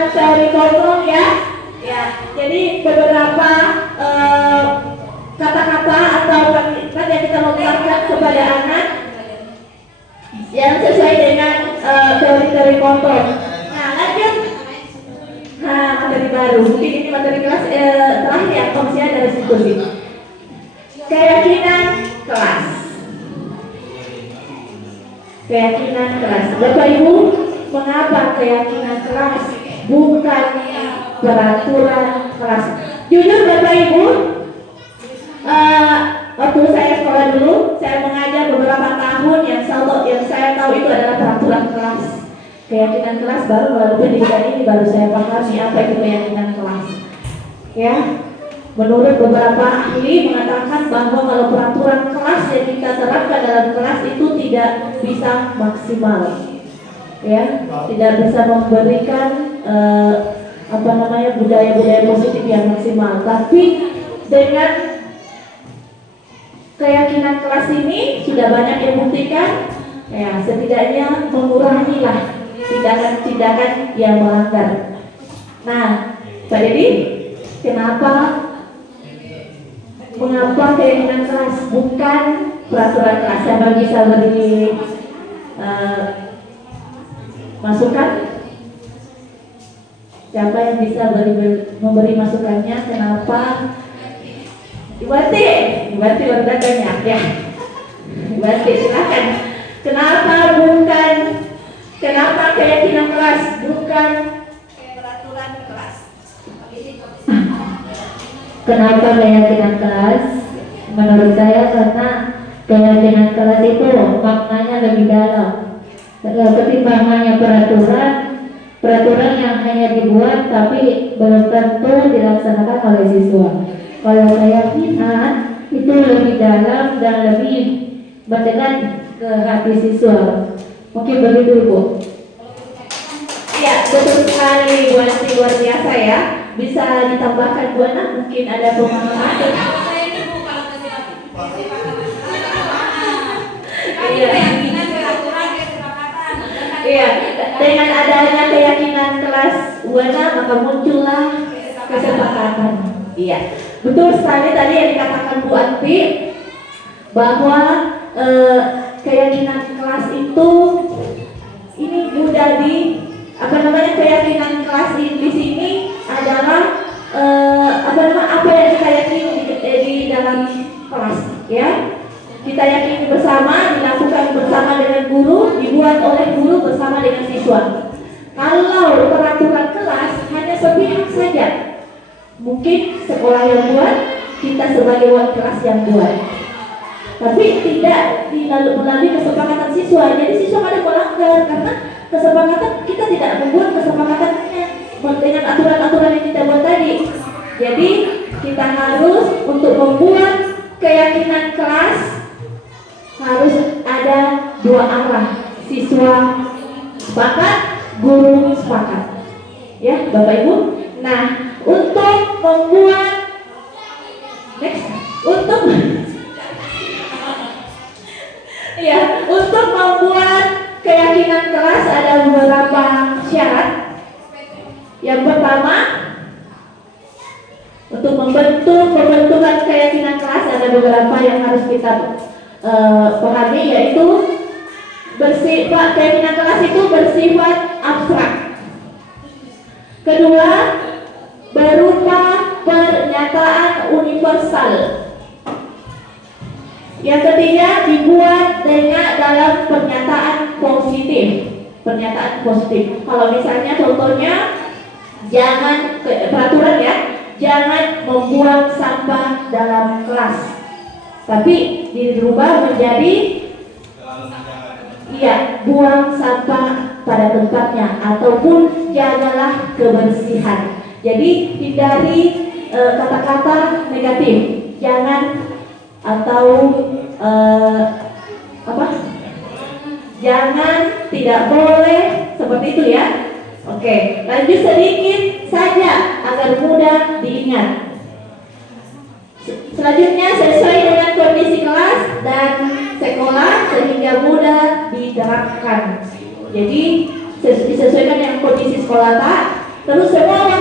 tentang teori kontrol ya. Ya, jadi beberapa kata-kata atau kalimat yang kita lontarkan kepada anak yang sesuai dengan teori-teori kontrol. Nah, lanjut. Nah, materi baru. Mungkin ini materi kelas terakhir ya, komisi ada restitusi. Keyakinan kelas. Keyakinan kelas. Bapak Ibu, mengapa keyakinan kelas bukan peraturan kelas? Jujur Bapak Ibu, waktu saya sekolah dulu, saya mengajar beberapa tahun yang saya tahu itu adalah peraturan kelas. Keyakinan kelas baru melalui pendidikan ini baru saya pahami apa itu keyakinan kelas. Ya, menurut beberapa ahli mengatakan bahwa kalau peraturan kelas yang kita terapkan dalam kelas itu tidak bisa maksimal, ya, tidak bisa memberikan budaya-budaya positif yang maksimal. Tapi dengan keyakinan kelas ini sudah banyak yang membuktikan, ya, setidaknya mengurangilah tindakan-tindakan yang melanggar. Nah, Pak Dedi, mengapa keyakinan kelas bukan peraturan kelas? Siapa bisa beri masukan? Siapa yang bisa memberi masukannya? Kenapa? Iwati berdatanya ya. Iwati silakan. Kenapa keyakinan kelas bukan peraturan kelas? Kenapa keyakinan kelas? Menurut saya karena keyakinan kelas itu maknanya lebih dalam ketimbang hanya peraturan yang hanya dibuat tapi belum tentu dilaksanakan oleh siswa. Kalau keyakinan itu lebih dalam dan lebih mendekat ke hati siswa. Mungkin begitu Bu. Ya, betul sekali Bu Ansi, luar biasa ya. Bisa ditambahkan Bu Ana, mungkin ada pemahaman. Iya, dengan adanya keyakinan kelas Buana maka muncullah kesepakatan. Iya, betul sekali tadi yang dikatakan Bu Anti bahwa keyakinan kelas itu ini mudah keyakinan kelas di sini adalah apa yang kita yakini di dalam kelas, ya. Kita yakini bersama, dilakukan bersama dengan guru, dibuat oleh guru bersama dengan siswa. Kalau peraturan kelas hanya sepihak saja, mungkin sekolah yang buat, kita sebagai wali kelas yang buat. Tapi tidak melalui kesepakatan siswa. Jadi siswa ada melanggar karena kesepakatan kita tidak membuat kesepakatannya dengan aturan-aturan yang kita buat tadi. Jadi kita harus untuk membuat keyakinan kelas harus ada dua arah, siswa sepakat, guru sepakat, ya Bapak Ibu. Nah, untuk membuat untuk membuat keyakinan kelas ada beberapa syarat. Yang pertama, untuk pembentukan keyakinan kelas ada beberapa yang harus kita pahami, yaitu keyakinan kelas itu bersifat abstrak. Kedua, berupa pernyataan universal. Yang ketiga, dibuat dalam pernyataan positif. Kalau misalnya contohnya, peraturan ya, jangan membuang sampah dalam kelas, tapi dirubah menjadi buang sampah pada tempatnya, ataupun jagalah kebersihan. Jadi hindari kata-kata negatif, jangan jangan, tidak boleh, seperti itu ya. Oke, lanjut sedikit saja agar mudah diingat. Selanjutnya, sesuai dengan kondisi kelas dan sekolah sehingga mudah diterapkan. Jadi disesuaikan dengan kondisi sekolah Terus semua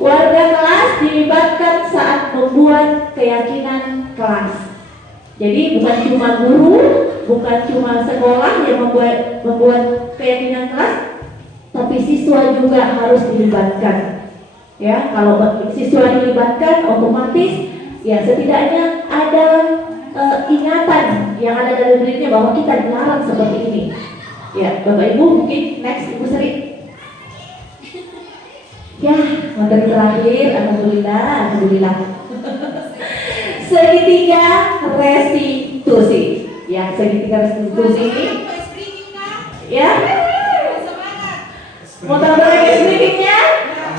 warga kelas dilibatkan saat membuat keyakinan kelas. Jadi bukan cuma guru, bukan cuma sekolah yang membuat keyakinan kelas, tapi siswa juga harus dilibatkan. Ya, kalau siswa dilibatkan, otomatis ya setidaknya ada ingatan yang ada dalam dirinya bahwa kita dilarang seperti ini. Ya, Bapak Ibu mungkin next Ibu Sri. Ya, materi terakhir, alhamdulillah. Segitiga restitusi. Ya, segitiga restitusi ini. Ya. Mau tahu ice breaking-nya?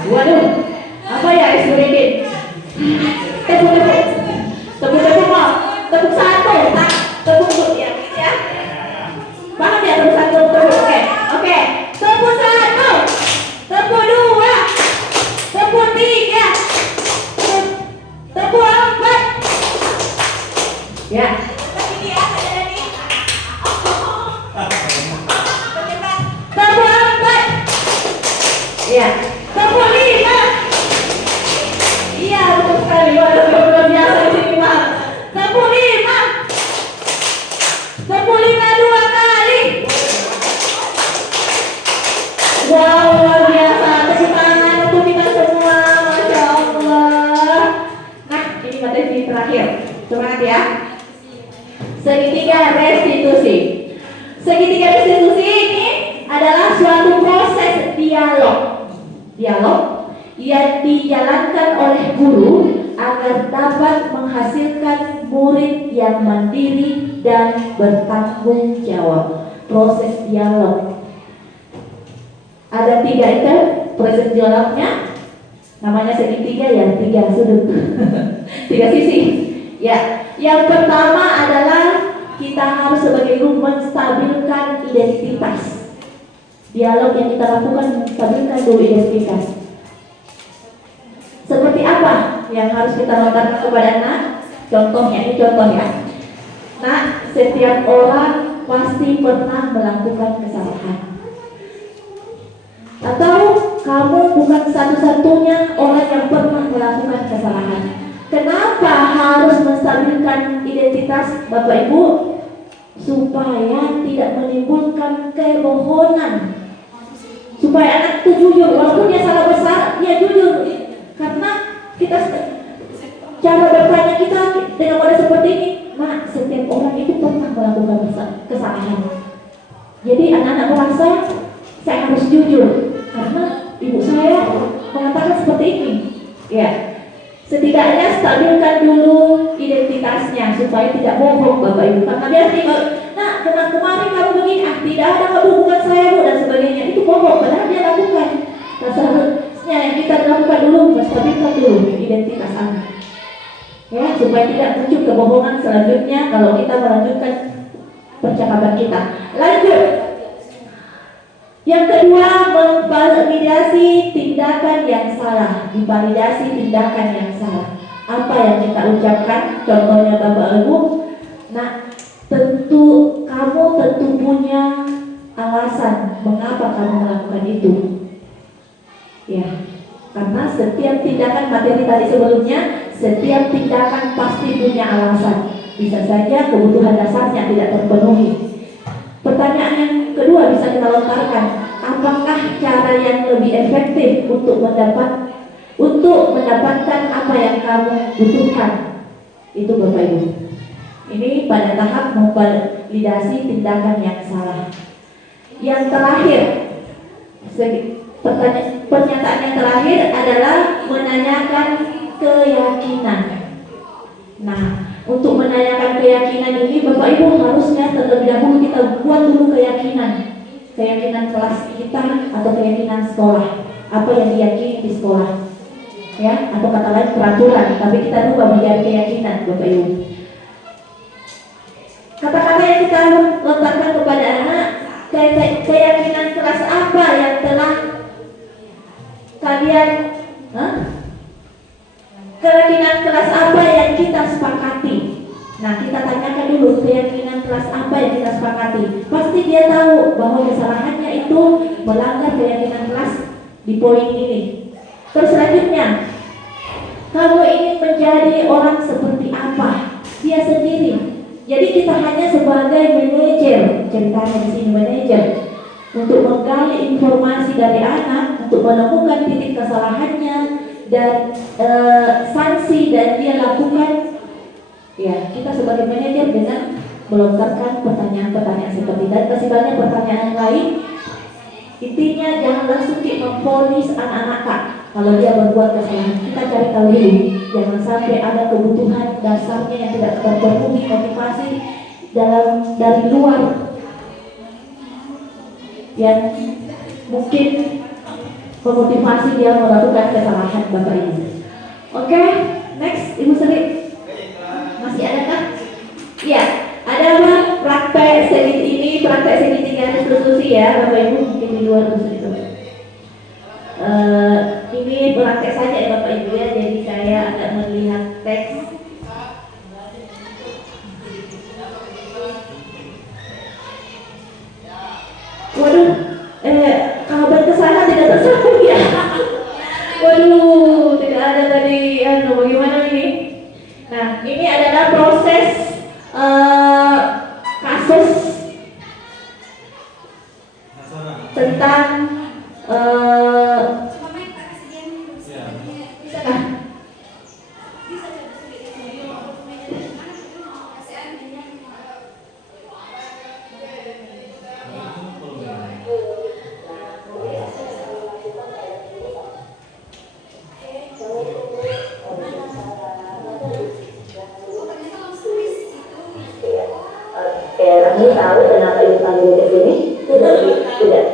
Waduh, apa ya ice breaking? Tepuk mau. Tepuk satu, tepuk ya. Paham ya tepuk satu, tepuk. Oke. Tepuk satu, tepuk dua, tepuk tiga, tepuk empat. Ya. Tepuk empat. Ya. Tepuk lima. Iya, betul sekali. Waduh, luar biasa di sini, Pak. Tepuk lima. Tepuk lima dua kali. Wow, luar biasa. Tepuk tangan untuk kita semua. Masya Allah. Nah, ini materi terakhir. Semangat ya. Segitiga restitusi. Segitiga restitusi ini adalah suatu proses dialog yang dijalankan oleh guru agar dapat menghasilkan murid yang mandiri dan bertanggung jawab. Proses dialog. Ada 3 itu proses dialognya, namanya segitiga ya, 3 sudut, 3 sisi. Ya, yang pertama adalah kita harus sebagai guru menstabilkan identitas. Dialog yang kita lakukan menstabilkan dulu identitas. Seperti apa yang harus kita lontarkan kepada anak? Contohnya, ini contoh ya. Nah, setiap orang pasti pernah melakukan kesalahan. Atau kamu bukan satu-satunya orang yang pernah melakukan kesalahan. Kenapa harus menstabilkan identitas Bapak Ibu? Supaya tidak menimbulkan kebohongan. Supaya anak itu jujur, walaupun dia salah besar, dia jujur. Karena kita cara bertanya kita dengan model seperti ini, nah setiap orang itu pernah melakukan kesalahan. Jadi anak-anak merasa saya harus jujur karena ibu saya mengatakan seperti ini. Ya, setidaknya stabilkan dulu identitasnya supaya tidak bohong Bapak Ibu. Karena dia tinggal, nah kemarin kamu begini, tidak ada hubungan saya Bu dan sebagainya, itu bohong. Padahal dia lakukan. Nah, seharusnya yang kita lakukan dulu, stabilkan dulu identitas anak. Ya, supaya tidak muncul kebohongan selanjutnya kalau kita melanjutkan percakapan kita. Lanjut. Yang kedua, memvalidasi tindakan yang salah. Divalidasi tindakan yang salah. Apa yang kita ucapkan? Contohnya Bapak Ibu. Nah, kamu tentu punya alasan mengapa kamu melakukan itu. Ya, karena setiap tindakan materi tadi sebelumnya, setiap tindakan pasti punya alasan. Bisa saja kebutuhan dasarnya tidak terpenuhi. Pertanyaan yang kedua bisa kita lontarkan, apakah cara yang lebih efektif untuk mendapatkan apa yang kamu butuhkan? Itu Bapak Ibu. Ini pada tahap memvalidasi tindakan yang salah. Yang terakhir, pernyataan yang terakhir adalah menanyakan keyakinan. Nah, untuk menanyakan keyakinan ini Bapak Ibu harusnya terlebih dahulu kita buat dulu keyakinan kelas kita atau keyakinan sekolah, apa yang diyakini di sekolah, ya, atau kata lain peraturan, tapi kita rubah menjadi keyakinan Bapak Ibu. Kata-kata yang kita lontarkan kepada anak, keyakinan kelas apa yang telah kalian, keyakinan kelas apa yang kita sepakati Nah, kita tanyakan dulu keyakinan kelas apa yang kita sepakati. Pasti dia tahu bahwa kesalahannya itu melanggar keyakinan kelas di poin ini. Terus selanjutnya, kamu ingin menjadi orang seperti apa? Dia sendiri. Jadi kita hanya sebagai manajer, ceritanya di sini manajer, untuk menggali informasi dari anak, untuk menemukan titik kesalahannya dan sanksi dan dia lakukan. Ya, kita sebagai manajer dengan melontarkan pertanyaan-pertanyaan seperti dan kasih banyak pertanyaan yang lain. Intinya jangan langsung memvonis anak-anak Kak. Kalau dia berbuat kesalahan, kita cari tahu dulu. Jangan sampai ada kebutuhan dasarnya yang tidak terpenuhi, motivasi dari luar yang mungkin memotivasi dia melakukan kesalahan Bapak Ibu. Oke, next Ibu Sri. Masih ada kah? Iya, ada apa? Praktek seni ini, praktek seni 3 institusi ya, Bapak Ibu mungkin di luar institusi itu. Ini praktek saja ya Bapak Ibu ya, jadi saya agak melihat teks. Waduh, kabar kesana tidak tersambung ya. Waduh, tidak ada tadi, bagaimana ini? Nah, ini adalah proses kasus tentang Rani tahu kenapa ibu panggil ke sini? Tidak.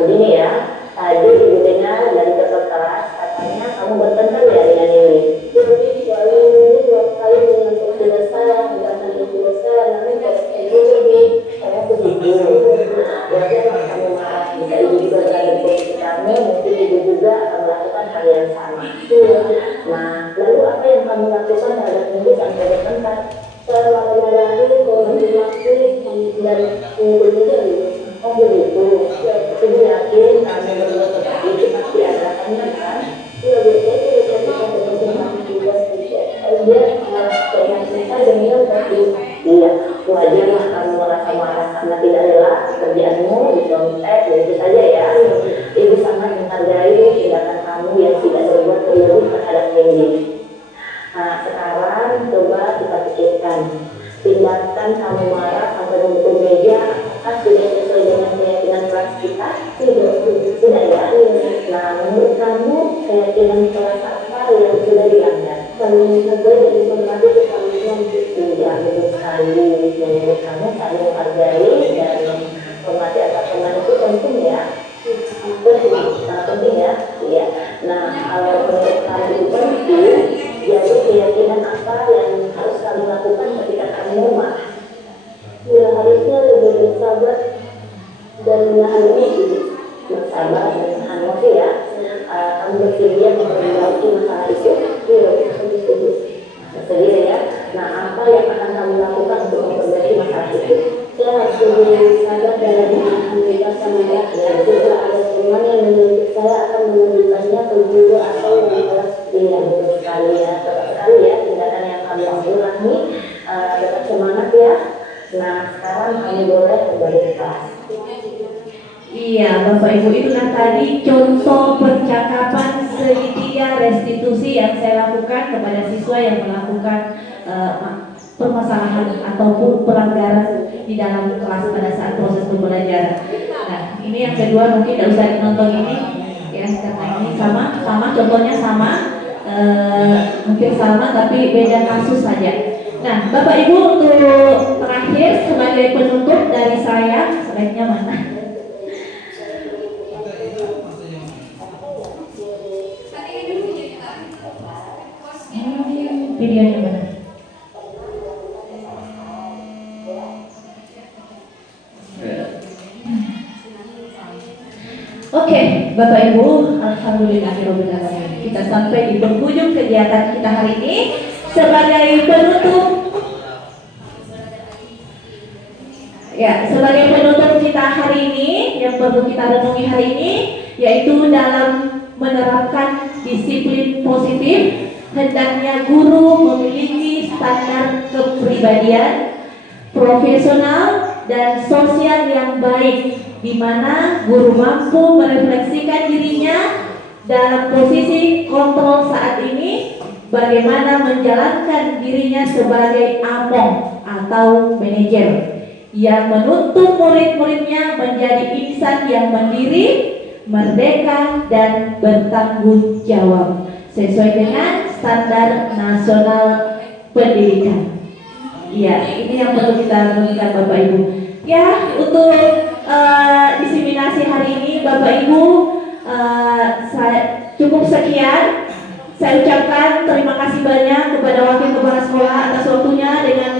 Begini ya. Tadi ibu dengar dari ketua kelas katanya kamu bertengkar ya dengan ini. Jadi soalnya ini 2 kali menyentuh tidak salah, bukan tidak salah, namun kayak gini saya begitu. Jadi kamu marah, bisa ibu juga berkomunikasi kamu, mungkin ibu juga akan melakukan hal yang sama. Nah, lalu apa yang kamu lakukan terhadap ibu sampai bertengkar? Saya mengadakan komunikasi dan kemudian oh begitu. Ibu yakin kami berdua seperti itu pasti ada tanya kan? Iya betul itu ketika bertemu juga dia saya dengar tadi iya wajarlah kamu merasa marah karena tidak jelas kerjaanmu dicontek begitu saja ya. Ibu sangat menghargai tindakan kamu yang tidak berbuat berlebih terhadap Wendy. Nah, sekarang coba kita pikirkan tindakan kamu marah sampai memukul meja apakah sudah sesuai dengan keyakinan kelas kita? Tidak ya. Nah, menurut kamu keyakinan kelas apa yang sudah dilanggar? Kalau sesuai dengan informasi kesamaan tidak betul sekali. Menurut kamu saling menghargai dan hormati antar teman itu penting ya. Penting ya. Iya. Nah, kalau menurut kamu itu penting, jadi keyakinan apa yang harus kami lakukan ketika kami marah? Ya harusnya lebih bersabar dan menahan emosi. Bersabar dan menahan emosi ya. Kami bersedia memperbaiki masalah itu. Iya, bersedia ya. Nah, apa yang akan kami lakukan untuk memperbaiki masalah itu? Saya harus lebih sabar dan lebih memberikan sama ya. Jika ada teman yang menurut saya akan menunjukkannya ke guru atau yang kelas tidak betul sekali ya. Tetap sekali ya tindakan yang kami ulangi. Tetap semangat ya. Nah, sekarang kami boleh kembali ke kelas. Iya, Bapak Ibu, itulah tadi contoh percakapan segitiga restitusi yang saya lakukan kepada siswa yang melakukan permasalahan ataupun pelanggaran di dalam kelas pada saat proses pembelajaran. Nah, ini yang kedua mungkin tidak usah ditonton ini, ya karena ini sama contohnya sama, mungkin sama tapi beda kasus saja. Nah, Bapak Ibu untuk terakhir sebagai penutup dari saya, slide-nya mana? Videonya mana? Oke, Bapak Ibu, alhamdulillahirobbilalamin. Kita sampai di penghujung kegiatan kita hari ini. Sebagai penutup, Ya, sebagai penutup kita hari ini yang perlu kita renungi hari ini yaitu dalam menerapkan disiplin positif, hendaknya guru memiliki standar kepribadian profesional dan sosial yang baik, di mana guru mampu merefleksikan dirinya dalam posisi kontrol saat ini, bagaimana menjalankan dirinya sebagai among atau manajer yang menuntut murid-muridnya menjadi insan yang mandiri, merdeka, dan bertanggung jawab sesuai dengan standar nasional pendidikan. Iya, ini yang perlu kita renungkan Bapak Ibu. Ya, untuk diseminasi hari ini Bapak Ibu, cukup sekian. Saya ucapkan terima kasih banyak kepada Wakil Kepala Sekolah atas waktunya dengan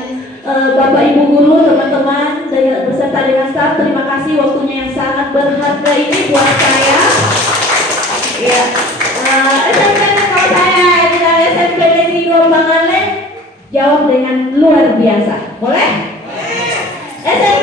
Bapak Ibu guru, teman-teman beserta dengan staf. Terima kasih waktunya yang sangat berharga ini buat saya. Ya, SMP kalau saya adalah SMP Negeri 2 Bangale, jawab dengan luar biasa. Boleh? SMP